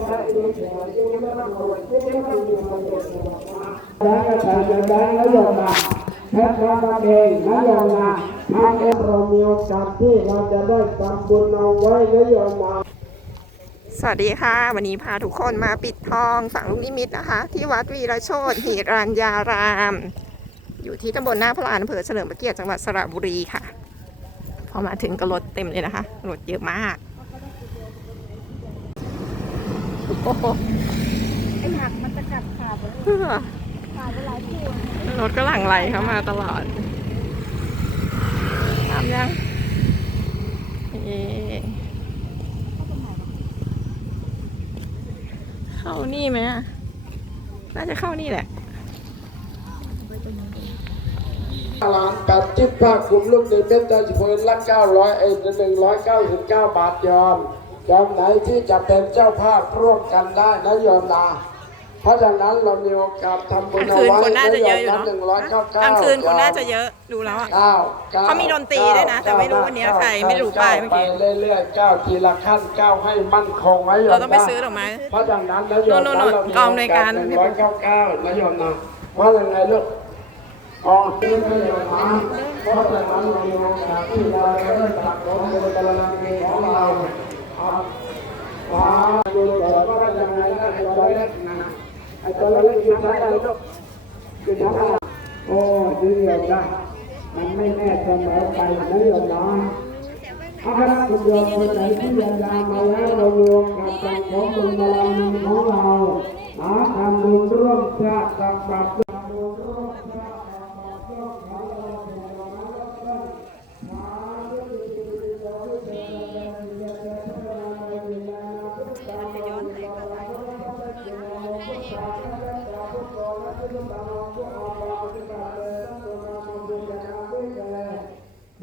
ดังกระชายดังนโยบายเพชรน้ำมันเองยโยบายทางเอเรามีโอกาสที่เราจะได้ทำบุญเอาไว้นโยบาสวัสดีค่ะ วันนี้พาทุกคนมาปิดทองฝั่งลูกนิมิตนะคะ ที่วัดวีรโชตหิรัญญาราม อยู่ที่ตำบลหน้าพระลานอำเภอเฉลิมพระเกียรติจังหวัดสระบุรีค่ะ พอมาถึงก็รถเต็มเลยนะคะ รถเยอะมาก ไอ้หักมันจะกัดขาดเลยขาดไปหลายตัวรถก็หลังไหลเข้ามาตลอดตามยังเอเข้านี่ไหมน่าจะเข้านี่แหละหลังแปดจิ้มผ้าคลุมลูกหนึ่งเม็ดได้เฉพาะละเก้าร้อยเอ็นหนึ่งร้อยเก้าสิบเก้าบาทยอม ยอมไหนที่จะเป็นเจ้าภาพร่วมกันได้นะโยมนาเพราะฉะนั้นเรามีโอกาสทำบุญเอาไว้กลางคืนคนน่าจะเยอะอยู่เนาะกลางคืนคนน่าจะเยอะดูแล้วอะเขามีดนตรีด้วยนะ แต่ไม่รู้วันนี้ใครไม่รู้ป้ายเมื่อกี้เรื่อยๆก้าวทีละขั้นก้าวให้มั่นคงไว้เราต้องไปซื้อหรอไหมเพราะฉะนั้นนโยมเรากองในการหนึ่งร้อยเก้าเก้านโยมนาว่าอย่งไรลูกกองที่ไม่ยอมมาเพราะฉะนั้นเรามีโอกาสที่เรได้ตักของโดกำลังอง ตอนแรกกินช้าได้ลูก็กินช้าโอ้ดีเดียวได้มันไม่แน่เสมอไปนะอยมนะถ้าคุณโยมคนไหนที่ยังดามาแล้วเรารวมกับกางขมงบุญบารมีของเราหาทำบุญร่วมชาติกับบา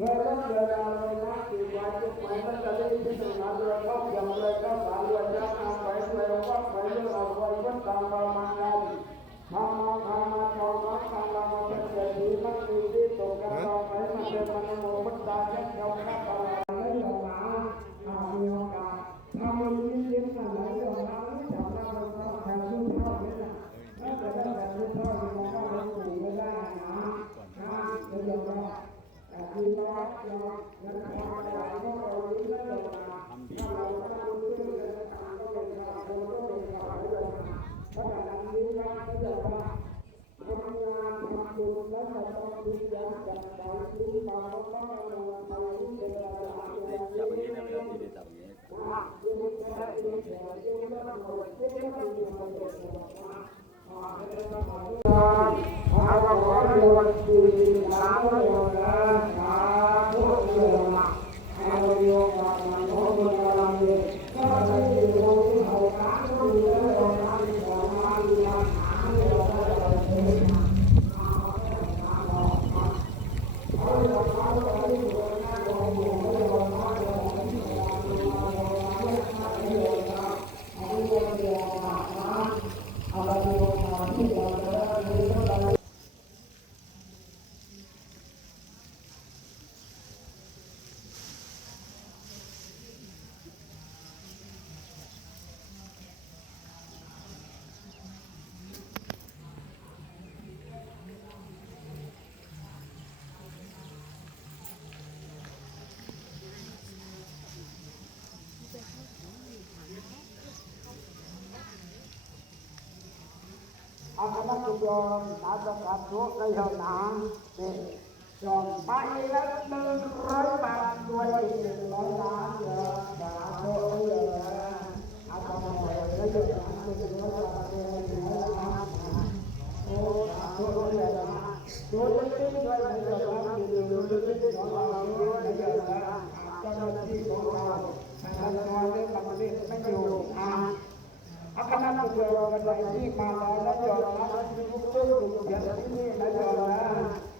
เมื่อครัเวลาเรานับถือไว้ที่ไม้มันจะได้ที่สุดนั้นเราก็ยังเรยก็สามเลยนะนำไปเลยว่าไปเรื่องเราไวรก็ตามประมานั้มามองทางมาทองน้องทางเราเป็นเศรษฐีมันมีที่ตกกันเราไปมัเป็นมันโมมันตาแค่เราแค่ปลา แล้วเราต้องดูแลจัดการที่เราต้องระวังอะไรที่เป็นเราอย่าไปนี้นะไม่ต้องมีจับอย่างนี้ อาวังขอให้วันที่สามเดือนนะสาธุเดือนนะอาวังโยกามันโหบุญกำลังเย็นก็ได้ยินคนที่เขาค้างก็มีเรื่องของการของมาดีนะหาเรื่องของเราเองนะเอาละเอาละเอาละที่หัวหน้าของหมู่ไม่ยอมมาเลยที่หัวหน้าของหมู่ไม่ยอมมาเลยนะเอาเรื่องเดียวนะเอาละที่หัวหน้าที่เราจะได้รู้ว่าเรา อาคณะกุยอมอาตกาทุกในยอมนาเนี่ยยอมไปล้วหนึ่งร้อยบาทด้วยอีกหนึ่งร้อยล้านเยอะสาธุเยอะอาตมาเยอะแล้วเยอะนะหนึ่งร้อยบาทเลยหนึ่งร้อยล้านนะโอ้สาธุเยอะนะดูเล็กๆด้วยนะเยอะนะดูดูเล็กๆของเราด้วยนะเยอะนะเจ้าหน้าที่ของเราทางการเรื่องบางเรื่องไม่อยู่อ่า อาคณะ ผู้เรียนกันไปที่มาแล้วและยอมรับทุกเรื่องทุกอย่างที่นี่และยอมรับ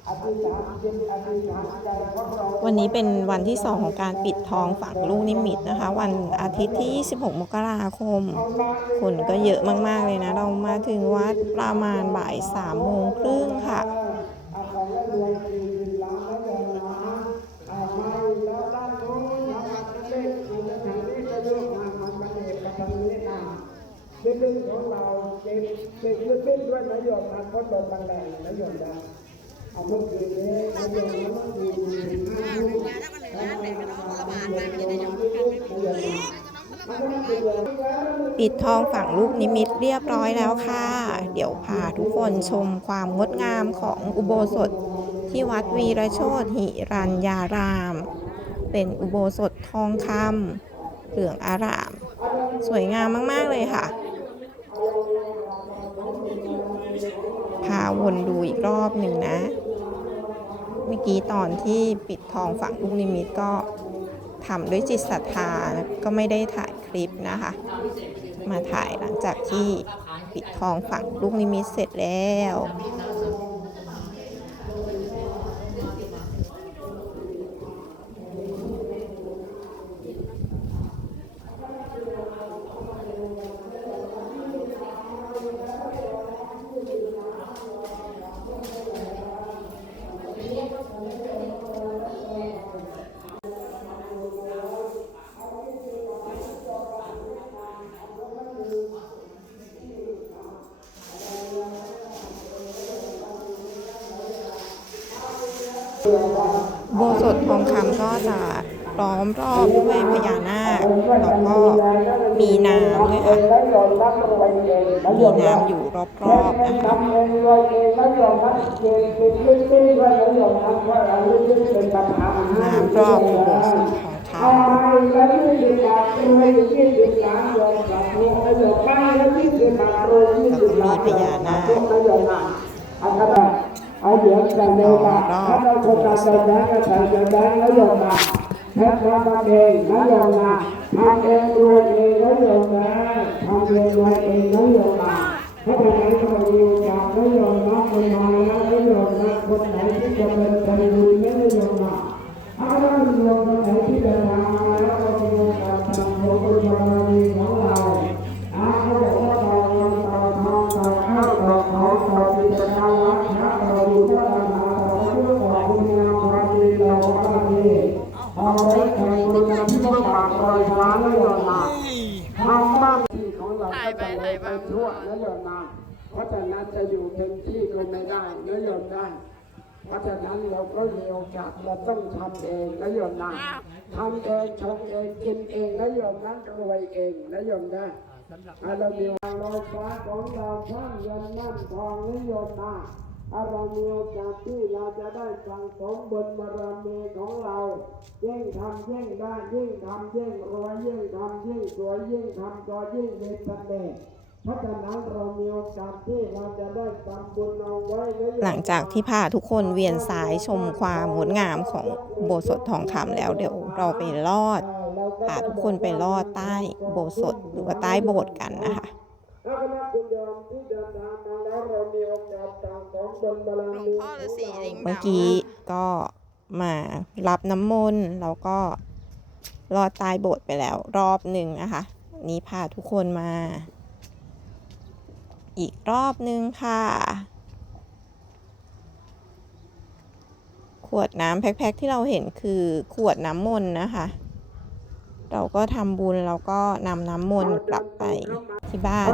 อธิษฐานจิตอธิษฐานใจของเรา วันนี้เป็นวันที่ 2 ของการปิดทองฝังลูกนิมิตนะคะ วันอาทิตย์ที่ 26 มกราคม คนก็เยอะมากๆเลยนะ เรามาถึงวัดประมาณบ่าย3โมงครึ่งค่ะ อาขอให้รวยสี่ล้านและยอมรับอาไม่แล้วด้านโน้นทำมัน เล็นจะหาที่จะยกมามันมันเด็กกับมันนี้นะเรื่องเราติดยึดติดด้วยนโยบายพ้นลมบางแรงนโยบายเอาเมื่อคืนนี้นโยบายเมื่อคืนนี้ห้าทุ่มแล้วมันก็ระบาดมาไม่ได้ยังไม่กันปิดทองฝั่งลูกนิมิตเรียบร้อยแล้วค่ะ เดี๋ยวพาทุกคนชมความงดงามของอุโบสถที่วัดวีรโชตหิรัญญาราม เป็นอุโบสถทองคำเหลืองอาราม สวยงามมาก ๆ เลยค่ะ พาวนดูอีกรอบหนึ่งนะ เมื่อกี้ตอนที่ปิดทองฝั่งลูกนิมิตก็ทำด้วยจิตศรัทธาก็ไม่ได้ถ่ายคลิปนะคะ มาถ่ายหลังจากที่ปิดทองฝั่งลูกนิมิตเสร็จแล้ว โบสถทองคำก็จะล้อมรอบด้วยพญานาคแล้วก็มีน้ำด้วยค่ะมีน้ำอยู่รอบๆนะคะน้ำรอบอุโบสถทองคำเอาเดี๋ยว กันเลยนะถ้าเราโครงการจะแบงก์ก็ใช้จะแบงแล้วโยมนะแค่ทำเองนะโยมนะทำเองรวยเองนะโยมนะทำเองรวยเองนะโยมนะถ้าคนไหนก็มีโอกาสนะโยมนะคนมาแล้วนะโยมนะคนไหนที่จะเป็นใจบุญนะโยมนะถ้ ของเราก็จะเลยไปทั่วนะโยมนะเพราะฉะนั้นจะอยู่เป็นที่ก็ไม่ได้นะโยมนะเพราะฉะนั้นเราก็มีโอกาสเราต้องทำเองนะโยมนะทำเองชงเองกินเองนะโยมนะรวยเองนะโยมนะอะเรามีวางลอยฟ้าของเราท่านเงินมั่นทองนะโยมนะ ถ้าเรามีโอกาสที่เราจะได้สั่งสมบนบารมีของเรายิ่งทำยิ่งได้ยิ่งทำยิ่งรวยยิ่งทำยิ่งสวยยิ่งทำก็ยิ่งมีเสน่ห์เพราะฉะนั้นเรามีโอกาสที่เราจะได้ทำบุญเอาไว้หลังจากที่พาทุกคนเวียนสายชมความงดงามของโบสถทองคำแล้วเดี๋ยวเราไปลอดพาทุกคนไปลอดใต้โบสถหรือว่าใต้โบสถ์กันนะคะ ถ้าคณะคุณโยมที่เดินทางมาแล้วเรามีโอกาสสั่งสมบนบารมีเมื่อกี้ก็มารับน้ำมนต์แล้วก็ลอดใต้โบสถ์ไปแล้วรอบหนึ่งนะคะวันนี้พาทุกคนมา อีกรอบหนึ่งค่ะ ขวดน้ำแพ็คๆที่เราเห็นคือขวดน้ำมนต์นะคะ เราก็ทำบุญแล้วก็นำน้ำมนต์กลับไป ที่บ้าน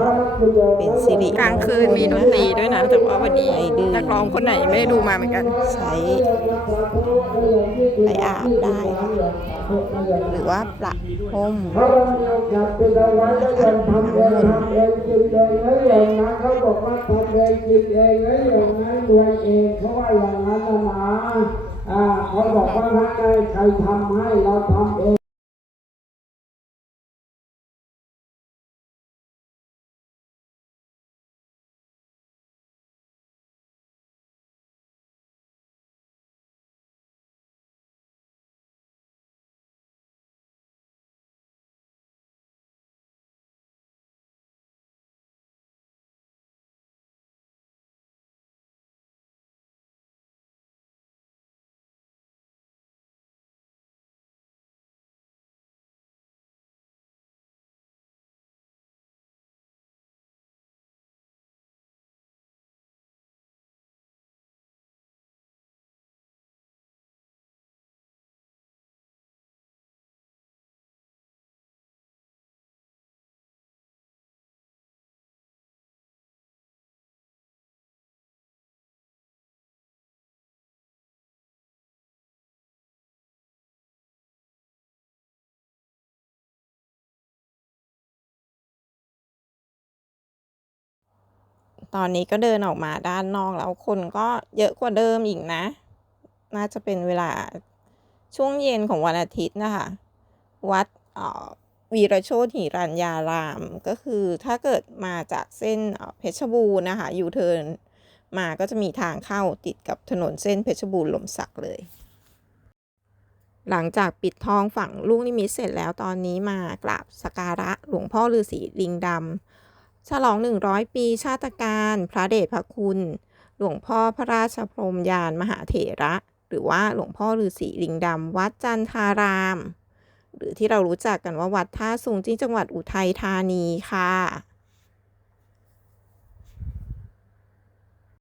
เป็นสิริกลางคืนมีดนตรีด้วยนะ แต่ว่าวันนี้ไปดื่มนักร้องคนไหนยังไม่ได้ดูมาเหมือนกันใช้ไปอาบได้ค่ะหรือว่าประพรมเพราะเรามีโอกาสเป็นเอาไว้แล้ว ตอนนี้ก็เดินออกมาด้านนอกแล้วคนก็เยอะกว่าเดิมอีกนะ น่าจะเป็นเวลาช่วงเย็นของวันอาทิตย์นะคะ วัดวีรโชติหิรัญญารามก็คือถ้าเกิดมาจากเส้นเพชรบูรณ์นะคะยูเทิร์นมาก็จะมีทางเข้าติดกับถนนเส้นเพชรบูรณ์ลมสักเลย หลังจากปิดทองฝั่งลูกนิมิตเสร็จแล้วตอนนี้มากราบสการะหลวงพ่อฤาษีลิงดำ ฉลอง 100 ปีชาติการพระเดชพระคุณ หลวงพ่อพระราชพรมยานมหาเถระ หรือว่าหลวงพ่อฤาษีลิงดำวัดจันทาราม หรือที่เรารู้จักกันว่าวัดท่าสูงที่จังหวัดอุทัยธานีค่ะ